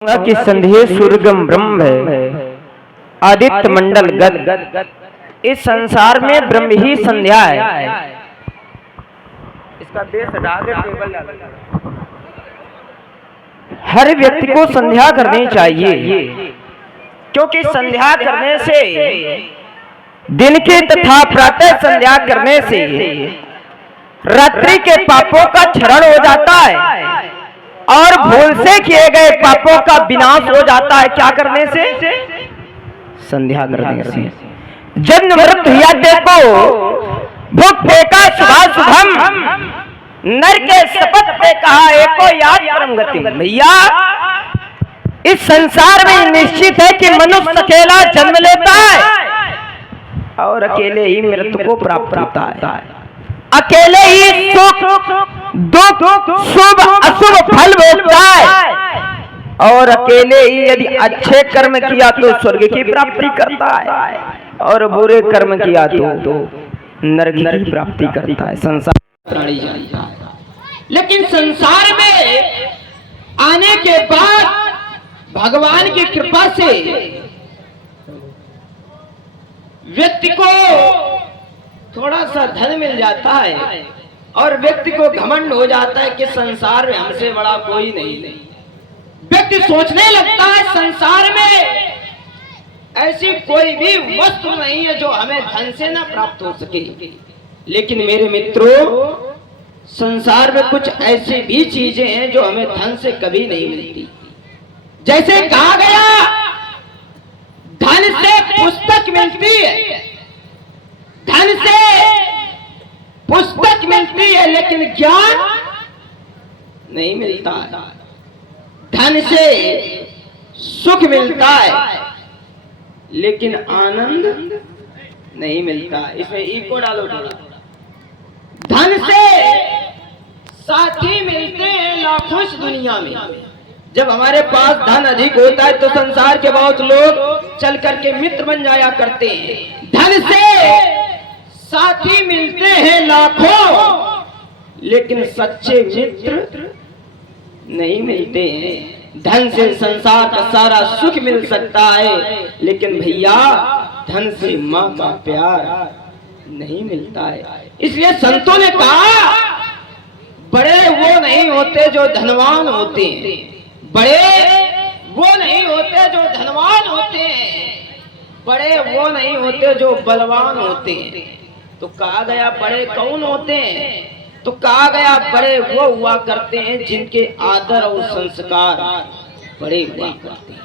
कि संधे सुरगम ब्रह्म है, आदित्य मंडल गद। इस संसार में ब्रह्म ही संध्या है। इसका बेस हटा के टेबल डाल दो। हर व्यक्ति को संध्या करनी चाहिए, क्योंकि संध्या करने से दिन के तथा प्रातः संध्या करने से रात्रि के पापों का क्षरण हो जाता है और भूल से किए गए पापों का विनाश हो जाता है। क्या करने से? संध्या करने से। जन्म मृत्यु या देखो भुक्त का शुभाशुभम, नर के शपथ पे कहा एको याद परम गति। भैया इस संसार में निश्चित है कि मनुष्य अकेला जन्म लेता है और अकेले ही मृत्यु को प्राप्त होता है। अकेले ही सुख दुख शुभ अशुभ फल भोगता है और अकेले ही यदि अच्छे कर्म किया तो स्वर्ग की प्राप्ति करता है और बुरे कर्म किया तो नरक की प्राप्ति करता है। संसार प्राणी जानता है, लेकिन संसार में आने के बाद भगवान की कृपा से व्यक्ति को थोड़ा सा धन मिल जाता है और व्यक्ति को घमंड हो जाता है कि संसार में हमसे बड़ा कोई नहीं। व्यक्ति सोचने लगता है संसार में ऐसी कोई भी वस्तु नहीं है जो हमें धन से ना प्राप्त हो सके। लेकिन मेरे मित्रों, संसार में कुछ ऐसी भी चीजें हैं जो हमें धन से कभी नहीं मिलती। जैसे कहा गया धन से पुस्तक मिलती है, धन से पुस्तक मिलती है लेकिन ज्ञान नहीं मिलता है। धन से सुख मिलता है लेकिन आनंद नहीं मिलता। इसमें इको डालो थोड़ा। धन से साथी मिलते हैं लाखों इस दुनिया में। जब हमारे पास धन अधिक होता है तो संसार के बहुत लोग चल करके मित्र बन जाया करते हैं। धन से साथी मिलते हैं लाखों लेकिन सच्चे मित्र नहीं मिलते हैं। धन से संसार का सारा सुख मिल सकता है लेकिन भैया धन से माँ का प्यार नहीं मिलता है। इसलिए संतों ने कहा बड़े वो नहीं होते जो धनवान होते हैं, बड़े वो नहीं होते जो धनवान होते हैं, बड़े वो नहीं होते जो बलवान होते हैं। तो कहा गया बड़े कौन होते हैं? तो कहा गया बड़े वो हुआ करते हैं जिनके आदर और संस्कार बड़े हुआ करते हैं।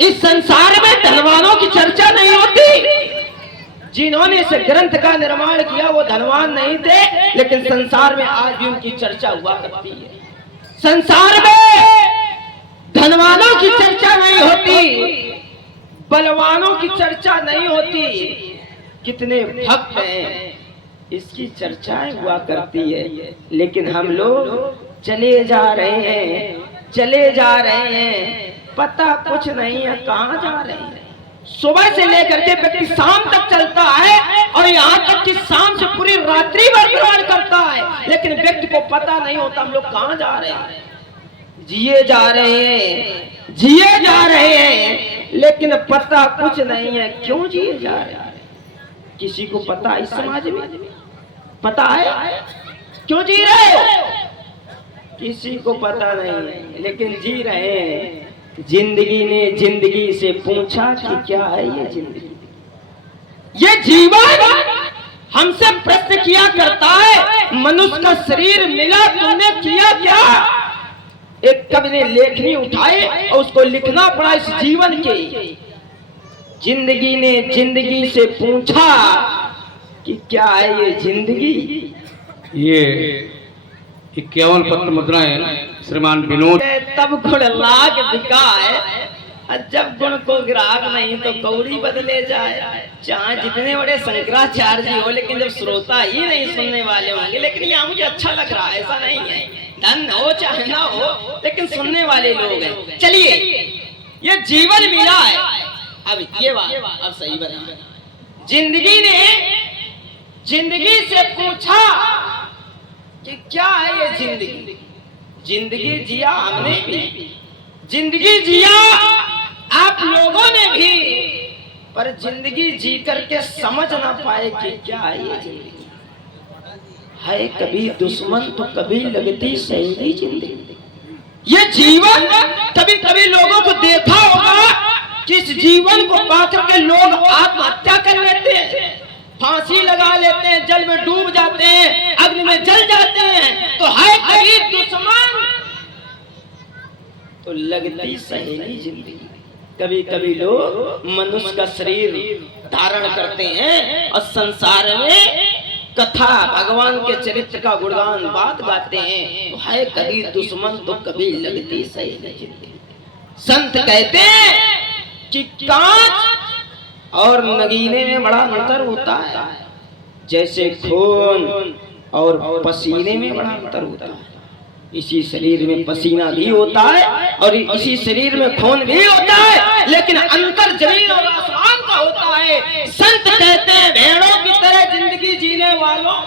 इस संसार में धनवानों की चर्चा नहीं होती। जिन्होंने इस ग्रंथ का निर्माण किया वो धनवान नहीं थे, लेकिन संसार में आज भी उनकी चर्चा हुआ करती है। संसार में धनवानों की चर्चा नहीं होती, बलवानों की चर्चा नहीं होती। कितने भक्त हैं इसकी चर्चाएं हुआ करती है, लेकिन हम लोग चले जा रहे हैं, चले जा रहे हैं, पता कुछ नहीं है कहाँ जा रहे हैं। सुबह से लेकर के व्यक्ति शाम तक चलता है और यहाँ तक कि शाम से पूरी रात्रि भर भ्रमण करता है, लेकिन व्यक्ति को पता नहीं होता हम लोग कहाँ जा रहे हैं। जिए जा रहे हैं, जिए जा रहे हैं, लेकिन पता कुछ नहीं है क्यों जिए जा रहे हैं। किसी को पता है? इस समाज में पता है क्यों जी रहे हो? किसी को पता नहीं, लेकिन जी रहे हैं। जिंदगी ने जिंदगी से पूछा कि क्या है ये जिंदगी, ये जीवन हमसे प्रश्न किया करता है। मनुष्य का शरीर मिला, तुमने किया क्या? एक कवि ने लेखनी उठाई और उसको लिखना पड़ा इस जीवन के। जिंदगी ने जिंदगी से पूछा कि क्या है ये जिंदगी। ये 51 पत्र मुद्राएं श्रीमान विनोद। तब गुण लाग बिका है, जब गुण को ग्राहक नहीं तो कौड़ी बदले जाए। चाहे जितने बड़े शंकराचार्य जी हो, लेकिन जब श्रोता ही नहीं सुनने वाले होंगे। लेकिन यहाँ मुझे अच्छा लग रहा है, ऐसा नहीं है, धन हो चाहे ना हो, लेकिन सुनने वाले लोग हैं। चलिए, ये जीवन मिला है। अब ये बात अब सही बना। जिंदगी ने जिंदगी से पूछा कि क्या है ये जिंदगी। जिंदगी जिया हमने भी, जिंदगी जिया आप लोगों ने भी, पर जिंदगी जी करके समझ ना पाए कि क्या है ये जिंदगी है। कभी दुश्मन तो कभी लगती सहेली जिंदगी। ये जीवन कभी कभी लोगों को देखा होगा कि इस जीवन को पाकर के लोग आत्महत्या कर लेते हैं, फांसी लगा लेते हैं, जल में डूब जाते हैं, अग्नि में जल जाते हैं। तो है कभी दुश्मन तो लगती सहेली जिंदगी। कभी कभी लोग मनुष्य का शरीर धारण करते हैं और संसार में कथा भगवान के चरित्र का गुणगान बात गाते हैं। तो है कभी दुश्मन तो कभी लगती सहेली जिंदगी। संत कहते हैं कि कांच और नगीने में बड़ा अंतर होता है, जैसे खून और पसीने में बड़ा अंतर होता है। इसी शरीर में पसीना भी होता है और इसी शरीर में खून भी होता है, लेकिन अंतर जमीन और आसमान का होता है। संत कहते हैं भेड़ों की तरह जिंदगी जीने वालों,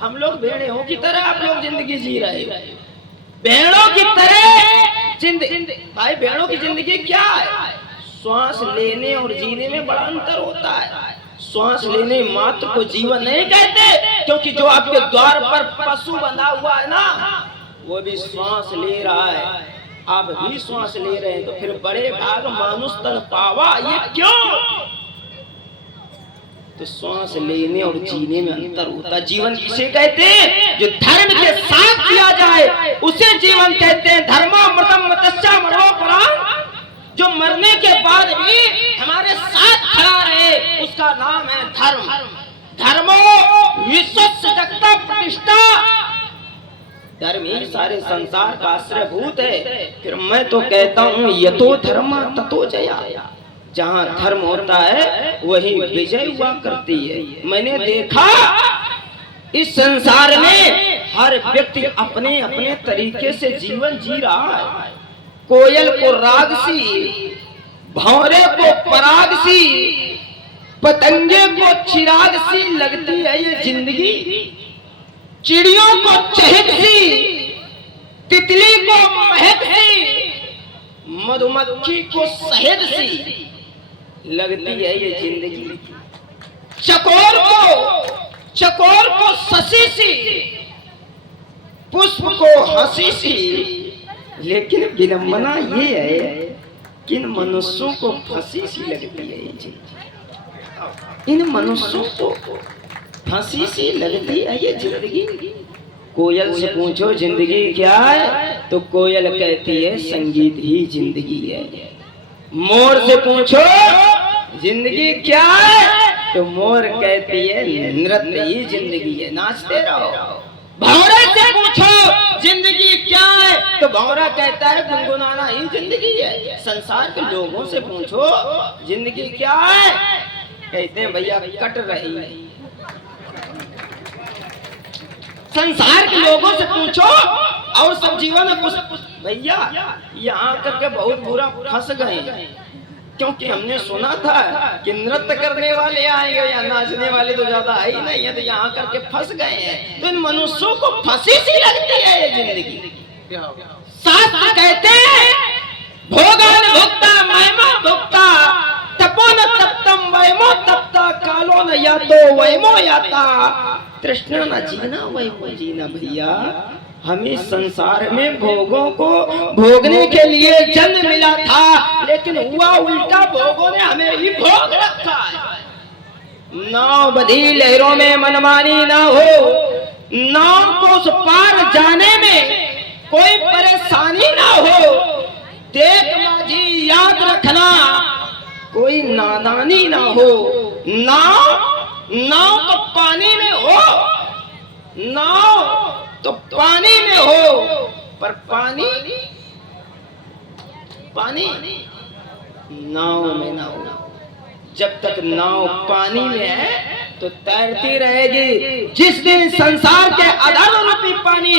हम लोग भेड़ों की तरह आप लोग जिंदगी जी रहे हो। भेड़ों की तरह जिंदगी, भाई भेड़ों की जिंदगी क्या है? श्वास लेने और जीने में बड़ा अंतर होता है। श्वास लेने मात्र को जीवन नहीं कहते, क्योंकि जो आपके द्वार पर पशु बंधा हुआ है ना, वो भी श्वास ले रहा है, आप भी श्वास ले रहे हैं। तो फिर बड़े भाग मानुष तन पावा, ये क्यों? तो श्वास लेने और जीने में अंतर होता है। जीवन किसे कहते हैं? जो धर्म के साथ किया जाए उसे जीवन कहते हैं। धर्मामृतम मत्स्या मरो परां, जो मरने के बाद भी हमारे साथ खड़ा रहे उसका नाम है धर्म। धर्मो विश्व जगता प्रतिष्ठा, धर्म ही सारे संसार का आश्रयभूत है। फिर मैं तो कहता हूँ यतो धर्म ततो जया, जहाँ धर्म होता है वही विजय हुआ करती है। मैंने देखा इस संसार में हर व्यक्ति अपने अपने तरीके से जीवन जी रहा है। कोयल को राग सी, भौरे को पराग सी, पतंगे को चिराग सी लगती है ये जिंदगी। चिड़ियों को चहक सी, तितली को महक सी, मधुमक्खी को शहद सी लगती है ये जिंदगी। चकोर को शशि सी, पुष्प को हंसी सी, लेकिन विडंबना ये है कि इन मनुष्यों को फंसी सी लगती है ये जिंदगी। इन मनुष्यों को फांसी सी लगती है ये जिंदगी। कोयल से पूछो जिंदगी क्या है, तो कोयल कहती है संगीत ही जिंदगी है। मोर से पूछो जिंदगी क्या है, तो मोर कहती है नृत्य ही जिंदगी है, नाचते रहो। भौरे से पूछो जिंदगी क्या है, तो भौरा कहता है गुनगुनाना ही जिंदगी है। संसार के लोगों से पूछो जिंदगी क्या है, कहते हैं भैया कट रही है। संसार के लोगों से पूछो और सब जीवन में कुछ, भैया यहाँ करके बहुत बुरा फंस गए, क्योंकि हमने सुना था कि नृत्य करने वाले आएंगे या नाचने वाले तो ज्यादा है ही नहीं है, तो यहाँ करके फंस गए हैं। तो इन मनुष्यों को फंसी सी लगती है ये जिंदगी। शास्त्र कहते हैं भोगन भुक्ता महिमा भुक्ता, तपो न तप्तम वैमो तप्ता, कालो न यातो वैमो याता, तृष्णा न जीना वैमो जीना। भैया हमें संसार में भोगों को भोगने के लिए जन्म मिला था, लेकिन हुआ उल्टा, भोगों ने हमें ही भोग रखा है। नाव बधी लहरों में मनमानी ना हो, नाव को उस पार जाने में कोई परेशानी ना हो। देख माझी याद रखना कोई नादानी ना हो। नाव तो पानी में हो, नाव तो पानी में हो, पर पानी नाव में ना हो। जब तक नाव पानी में है तो तैरती रहेगी। जिस दिन संसार के अधर्म रूपी पानी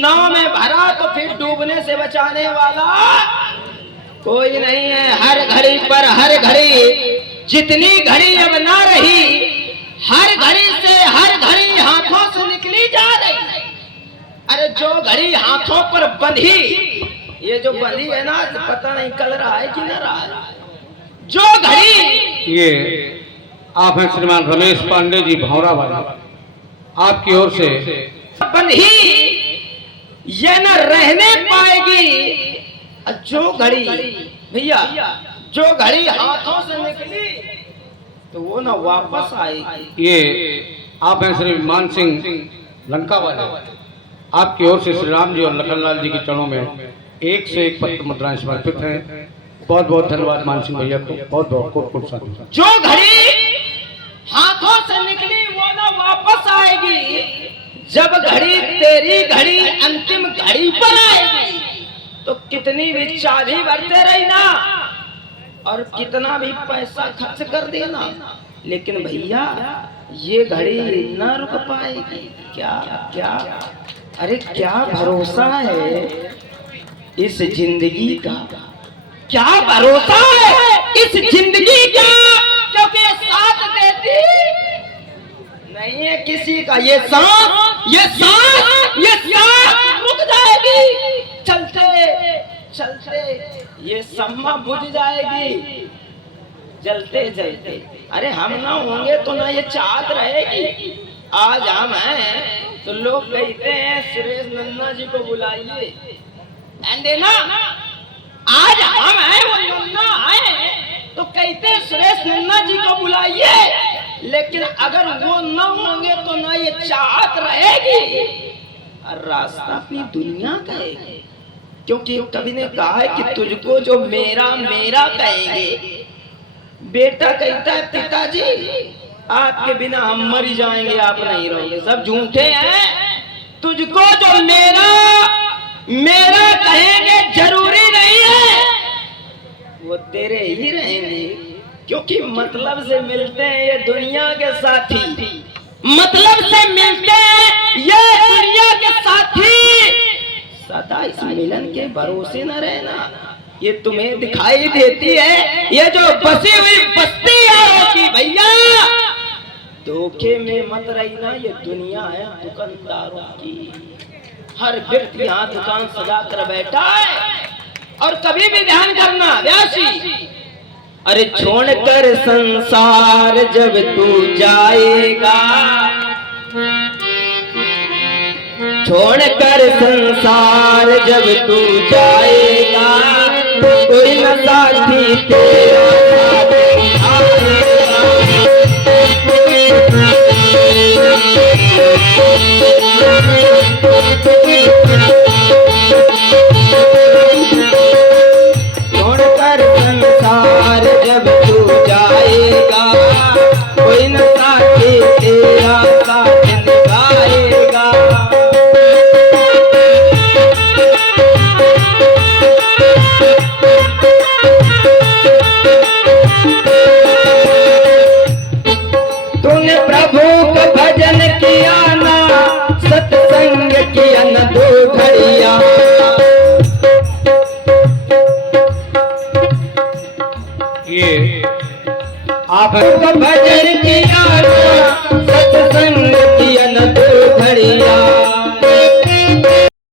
नाव में भरा तो फिर डूबने से बचाने वाला कोई नहीं है। हर घड़ी पर हर घड़ी, जितनी घड़ी अब ना रही, हर घड़ी से हर घड़ी हाथों से निकली जा रही। अरे जो घड़ी हाथों पर बंधी ये जो बंदी है ना, पता नहीं कल रहा है कि न रहा है। जो घड़ी ये आप हैं श्रीमान रमेश पांडे जी भौरा वाले, आपकी ओर से बंदी ये न रहने पाएगी। जो घड़ी भैया, जो घड़ी हाथों से निकली तो वो ना वापस आएगी। ये आप हैं श्री मान सिंह लंका वाले, आपकी ओर से श्री राम जी और लखनलाल जी के चरणों में एक से एक पत्र मुद्राएं समर्पित हैं। बहुत बहुत धन्यवाद मान सिंह भैया को, बहुत बहुत खूब साधु। जो घड़ी हाथों से निकली वो ना वापस आएगी। जब घड़ी तेरी घड़ी अंतिम घड़ी पर आएगी तो कितनी भी चाबी भरते रही ना और कितना भी पैसा खर्च कर देना, लेकिन भैया ये घड़ी न रुक पाएगी। क्या क्या, अरे क्या भरोसा है इस जिंदगी का, क्या भरोसा है इस जिंदगी का, क्योंकि साथ देती नहीं है किसी का। ये सांस रुक जाएगी, चलते चलते ये सम्मा बुझ जाएगी, जलते जलते। अरे हम ना होंगे तो ना ये चाहत रहेगी। आज हम हैं तो लोग कहते हैं सुरेश नन्ना जी को बुलाइए, ना आज हम हैं वो नन्ना आए तो कहते हैं सुरेश नन्ना जी को बुलाइए। लेकिन अगर वो न होंगे तो ना ये चाहत रहेगी और रास्ता अपनी दुनिया कहेगी। क्योंकि कवि ने कहा है कि तुझको जो मेरा मेरा कहेंगे। बेटा कहता है पिताजी आपके बिना हम मर जाएंगे, आप नहीं रहोगे, सब झूठे हैं। तुझको जो मेरा मेरा कहेंगे जरूरी नहीं है वो तेरे ही रहेंगे। क्योंकि मतलब से मिलते हैं ये दुनिया के साथी, मतलब से मिलते हैं ये दुनिया के साथी। सदा इस मिलन के भरोसे न रहना। ये तुम्हें दिखाई देती है ये जो बसी हुई बस्ती यारों की, भैया धोखे में मत रहना। ये दुनिया है दुकानदारों की। हर व्यक्ति यहाँ दुकान सजा कर बैठा है। और कभी भी ध्यान करना व्यासी, अरे छोड़कर संसार जब तू जाएगा, छोड़कर संसार जब तू जाएगा, कोई न साथी तेरा साथ आएगा। छोड़कर संसार जब तू जाएगा, कोई न साथी तेरा साथ निभाएगा। तूने प्रभु का भजन किया ना, सत्संग किया न दो घड़िया। ये आप भजन किया ना